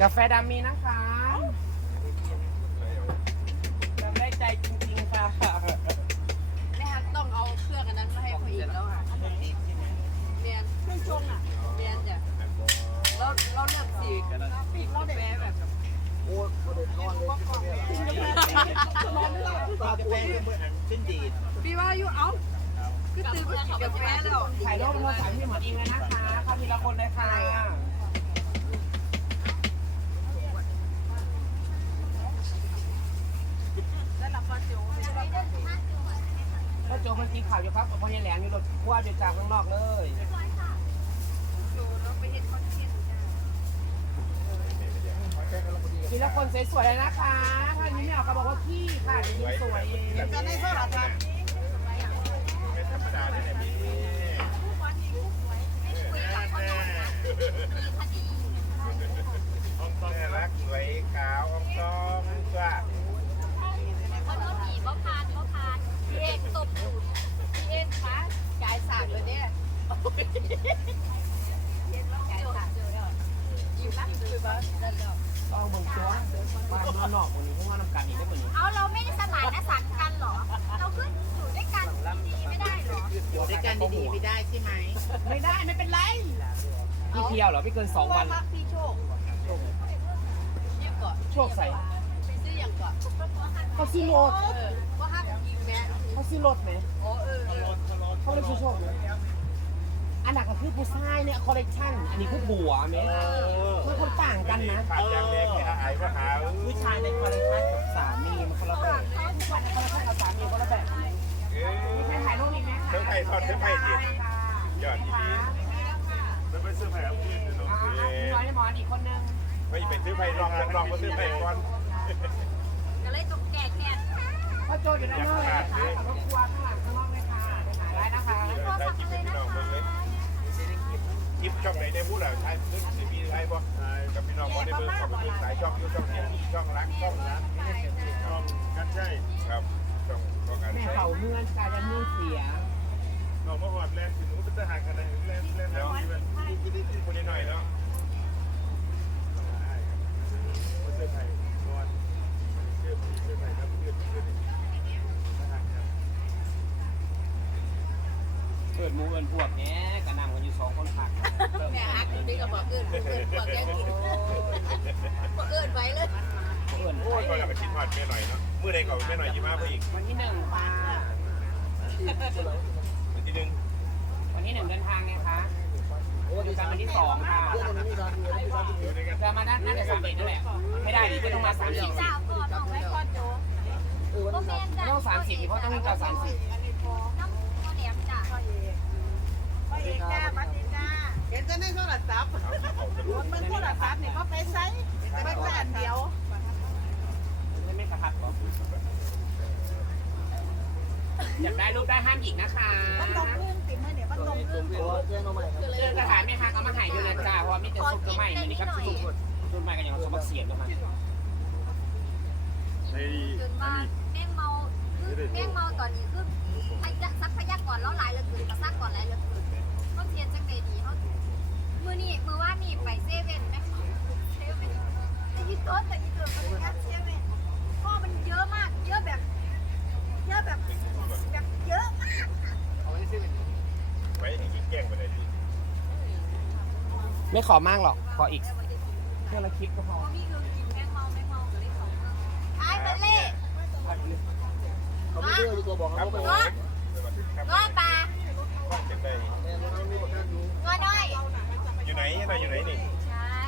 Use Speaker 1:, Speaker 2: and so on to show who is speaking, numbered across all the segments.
Speaker 1: กาแฟดำมีนะคะดำได้ใจจริงๆค่ะ
Speaker 2: แม่ฮักต้องเอาเครื่องอันนั้นมาให้เขาอีกแล้วค่ะเรียนเครื่องชงอะเรียนจ้ะเราเราเลือกสีสีกาแฟแบบ
Speaker 3: โอ้ยบ่ได้นอนเลยตาป่วยเมื่ออันสิ้นดีด
Speaker 2: พี่ว่าอยู่เอ้าคือตื่นมากินกาแฟแล้ว
Speaker 1: ถ่ายรูปเป็นภาษาที่หมดอิงเลยนะคะเข้าทีละคนเลยค่ะถ้าโจมันสี ขาวอยู่ครับเพราะยังแหลงอยู่รถคว้าอยู่จากข้างนอกเลยทีละคนสวยๆเลยนะคะถ้ายิ้มไม่ออกก็บอกว่าพี่ค่ะยิ้มสวยเอง
Speaker 3: กันในโทรศัพท์
Speaker 4: ไม่ธรรมดาที่ไหนมีน่ารักสวยขาวอมซ้อมกว่า
Speaker 5: เขาโดนหนีบ่พานบ่พานพี่เอกตบอยู่
Speaker 2: พี่เอ็นคะกายสาดเลยเนี่ยกายสาดเจอแล้วยิ้มรับคือบ้านนั่นแล้ว
Speaker 1: ต้องเบิ่งตัว บ้านนอกนอกวันนี้พวกว่าน้ำกันอีกได้เหมือนนี้
Speaker 5: เอาเราไม่ได้สมานฉันท์กันเหรอ เราขึ้นอยู่ด้วยกันดีๆไม่ได้เหรอ
Speaker 3: อยู่ด้วยกันดีๆไม่ได้ใช่ไหม
Speaker 1: ไม่ได้ไม่เป็นไรพี่เที่ยวเหรอพี่เกินสองวัน
Speaker 2: พักพี่โชคยี่ก่อน
Speaker 1: โชคใส่
Speaker 2: ไปซื้ออย่างก่อน
Speaker 1: เขาซื้อรถ
Speaker 2: เออว่าห้ามยิงแม่
Speaker 1: เขาซื้อรถไหม
Speaker 2: โอ้เออเออ
Speaker 1: เขาไม่ได้ซื้อโชคไหมอันหนักก็คือผู้ชายเนี่ยคอลเลกชันอันนี้คือบัวไหมมันคนต่างกันนะ
Speaker 4: ผ่านยางแดงเนี่ยอ
Speaker 1: ไหมคะ
Speaker 4: เสื้อไผ่ทอดเสื้อไผ่ดิยอดดีแล้วไปซื้อไผ่เอาคืนน้องเอ๋
Speaker 1: พี่น้อยหมอนอีกคนนึง
Speaker 4: ไม่ไปซื้อไผ่ลองลองมาซื้อไผ่ก่อน
Speaker 5: ก็เลยตกแก่แก่
Speaker 1: พ่อโจอยู่ด้านนอกเลยนะคะขับรถครัวข้างหลังข้างนอกเลยค่ะไปหาได้นะคะ
Speaker 4: ได้กินพี่น้องเบิ่งเลยคลิปช่องไหนได้พูดอะใช่นึกในมีไทยบ่กับพี่น้องบ่ได้เบิ่งกับเบิ่งสายช่องยูช่องเนี้ยช่องรักช่องรักช่องกันใช่ครับช่องช่องกัน
Speaker 1: แม่
Speaker 4: ใช่
Speaker 1: เขาเมื่อนกายเป็นเมื่อนเสีย
Speaker 4: น้องมาหอดแลนด์สิหนูจะหักกันเลยแลนด์แลนด์แล้วคนนิดหน่อยแล้วเสื้อไทยนวลเสื้อเสื้อไทยครับเสื้อเสื้อนะฮะ
Speaker 1: เปิดหมูเอินพวกเนี้ยกระนำกันอยู่สองคนผัก
Speaker 2: แม่ฮักอยู่ด้วยกับบอกเอิญบอกเอิญบอกแกกินบอกเอิญไว้เลย
Speaker 1: เอิน
Speaker 4: โอ้ยก็เราไปกินทอดแม่หน่อยเนาะเมื่อใดก่อนแม่หน่อยยี่มาไปอีก
Speaker 1: วันที่หนึ่งค่ะ
Speaker 4: วัน ที่หนึ่ง
Speaker 1: วันที่หนึ่งเดินทางไงคะดูกันวันที่สองค่ะ
Speaker 3: เรื่องนี้มีการดูมีการดู
Speaker 4: อยู่ด้วยกัน
Speaker 1: จะมาด้านน่าจะสามเอ็ดนั่นแหละ ไม่ได้ดิก็ต้องมาสามสิบ
Speaker 5: สาวก่อนเอาไว้ก่อนโจ
Speaker 3: เออวัน
Speaker 5: ก็
Speaker 3: นี้
Speaker 5: แม่นจ้ะ
Speaker 1: ต้องสามสิบเพราะต้องวิ่งกับสามสิบ
Speaker 5: น้ำก็แหนมจ้ะ
Speaker 2: พ่อเอกจ้ามาดีจ้าเห็นจะในโทรศัพท์
Speaker 4: เอาที่เขาจะรู้
Speaker 2: มันโทรศัพท์นี่เขาไปใช้แต่ไม่ใช่อันเดียว
Speaker 1: ไม่ไม่กระทัดหรอ อยากได้รูปได้ห้ามหญิงนะคะ
Speaker 2: มันตรงเรื่องติดเมื่อเนี่ยมันตรงเรื่อง
Speaker 3: ตัวแจ้งมาใหม่ครับ
Speaker 1: เจอกระถางไหมคะเอามาให้ด้วยนะจ้าเพราะว่ามีแต่ซุปกระไม่อันนี้ครับซุปซุปใหม่กันอย่างซุปบักเสียนนะคะ
Speaker 4: ใน
Speaker 5: จนว่าแม่งเมาคือแม่งเมาตอนนี้คือพยักซักพยักก่อนแล้วหลายเหลือเกินกระซักก่อนหลายเหลือเกินเขาเทียนจังใดดีเขามือนี่มือว่านี่ไปเซเว่นไหมเซเว่นแต่ยี่ต้นแต่ยี่ต้นมันยัดเซเว่นพ่อมันเยอะมาก เยอะแบบ เยอะแบบแบบเยอะมากอะ
Speaker 4: ไว้ให้แกล้งไปเลยดิ
Speaker 1: ไม่ขอมากหรอก ขออีกเพื่อละคลิปก็พอ
Speaker 5: พอมีคือกินแมงเมาแมงเมาก็เลยสองไอ้มันเล่
Speaker 3: เขาไม่เชื่อตัวบอก
Speaker 4: ครั
Speaker 3: เขา
Speaker 4: บ
Speaker 3: ไป
Speaker 4: ผม
Speaker 3: ว่า
Speaker 4: ครับ
Speaker 5: ง้อปลา
Speaker 4: จะได้
Speaker 3: แม่เขามีประกันอยู่
Speaker 5: ง้อน้อย
Speaker 4: อยู่ไหนยังไงอยู่ไหนนี่
Speaker 5: ใช่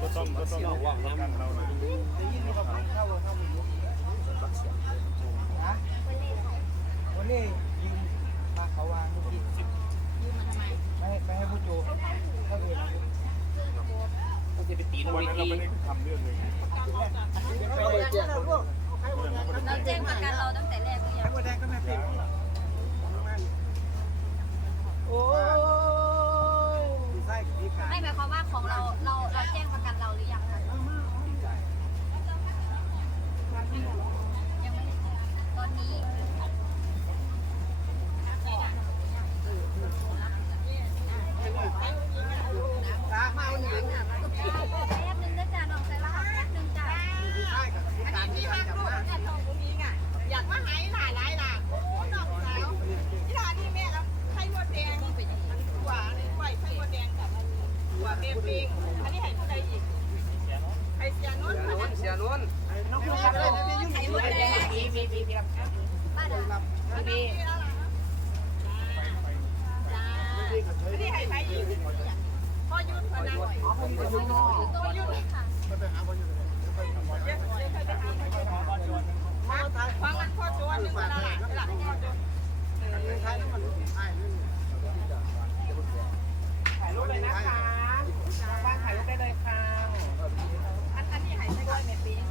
Speaker 4: ก็ต้องก็ต้องว่างกันเรานะ
Speaker 3: ได้ยินว่าเขาเข้าเข้าไปอยู่นะวันนี้ยืมมาเขาวางเมื่อกี้
Speaker 5: ยืมมาทำไม
Speaker 3: ไม่ไม่ให้ผู้โจเขาเอง
Speaker 1: ก็จะไปตีน้
Speaker 4: วที เราไม่ได้ทำเรื่องเลย
Speaker 3: ไงเขา
Speaker 5: เราแจ้งประกันเราตั้งแต่แรกหรือยัง
Speaker 3: หัวแดงก็ไม่ติดโอ้ยใช่ดีขา
Speaker 5: ไม่หมายความว่าของเราเราเราแจ้งประกันเราหรือยังคะยังไม่ได้แจ้งตอนนี้
Speaker 2: ตามาเอาหนึ่ง
Speaker 3: เมีย ปิงอันนี้ให้ผู้ใดอีกให้เสียนุ่น
Speaker 2: นุ่นเสียนุ่น
Speaker 1: น้องพี่ครับน้องพี่ยุ่งยุ่งเลยปีปีปีปีครับ
Speaker 5: บ้านเดิม
Speaker 1: น้องพี่
Speaker 3: อันนี้ให้ใครอีกพ่อยุ่นพนัง
Speaker 1: อ๋อผมอยู่ข้างนอก
Speaker 5: ตัวยุ่งค่ะ
Speaker 3: เดี๋ยวเดี๋ยวไปหาพ่อยุ่นมาฟังกันพ่อจวนหนึ่งวันละหลานหลานพ่อจวน
Speaker 1: ถ่ายรูปเลยนะคะบ้านถ่ายรูปได้เลยค่ะ
Speaker 3: อันอันนี้ให้ใช้ด้วยเมียปิง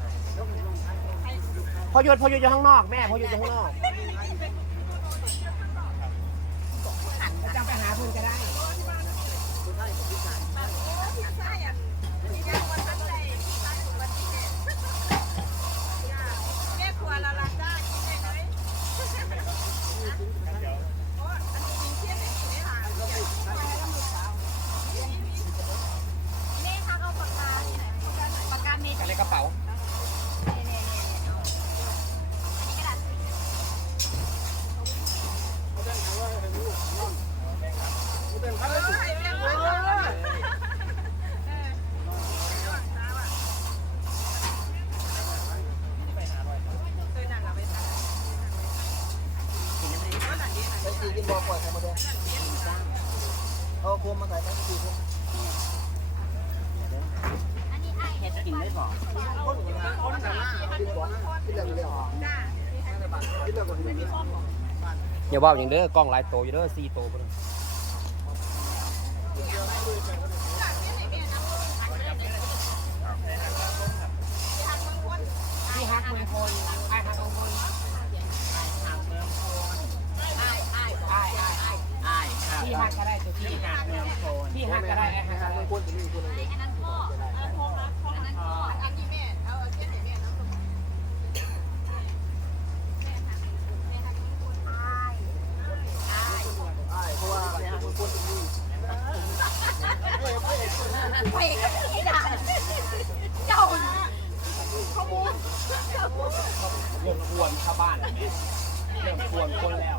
Speaker 3: ให้
Speaker 1: พอหยุดพอหยุดอยู่ข้างนอกแม่พอหยุดอยู่ข้างนอก
Speaker 5: สี
Speaker 3: กิน
Speaker 2: บ่อปล่อยใครมาเด้อเอาพวงมาใส่ทั้งสี่พวง
Speaker 5: อันนี้ไอ้เห็ด
Speaker 1: กินได้บอก
Speaker 2: คนคนหนกินบ่กินแล้วกินแล้ว
Speaker 3: จ้า
Speaker 2: กินแล้วก็กิน
Speaker 1: อย่าว่าอย่างเด้อกล้องหลายโตอยู่เด้อสี่โตไปเลยพี่ฮักเมืองคนไอ้ฮักเมืองคนไอ้ไอ้ไอ้ไอ้ พี่ฮักก็ได้ตัวพี่ฮักพี่ฮักก็ได้ไอ้ฮักก็ได้
Speaker 2: คนจะมีคนนึง
Speaker 5: ไอ้อันนั้นพ่ออันนั้นพ่ออันนั้นพ่อ
Speaker 3: อันนี้แม่เอาเอาเช่นไหนแม่น้ำส้ม
Speaker 5: แม่ทำแม่ทำญี่ปุ่นอ้ไอ้
Speaker 2: ใช่เพราะว่าคนจะมี
Speaker 5: ไปไม่ได้เจ้า
Speaker 1: เริ่มควรเข้าบ้านแล้วแม่เริ่มควรคนแล้ว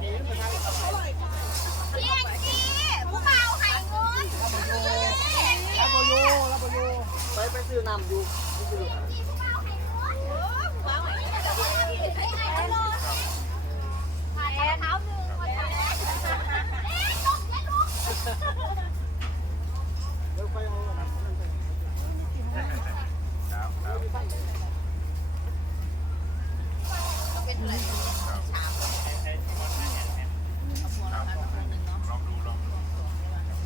Speaker 5: งมาถ่ายเอ๊ะลงยันลง
Speaker 2: แล้วไปเอา
Speaker 3: เป็นอะไร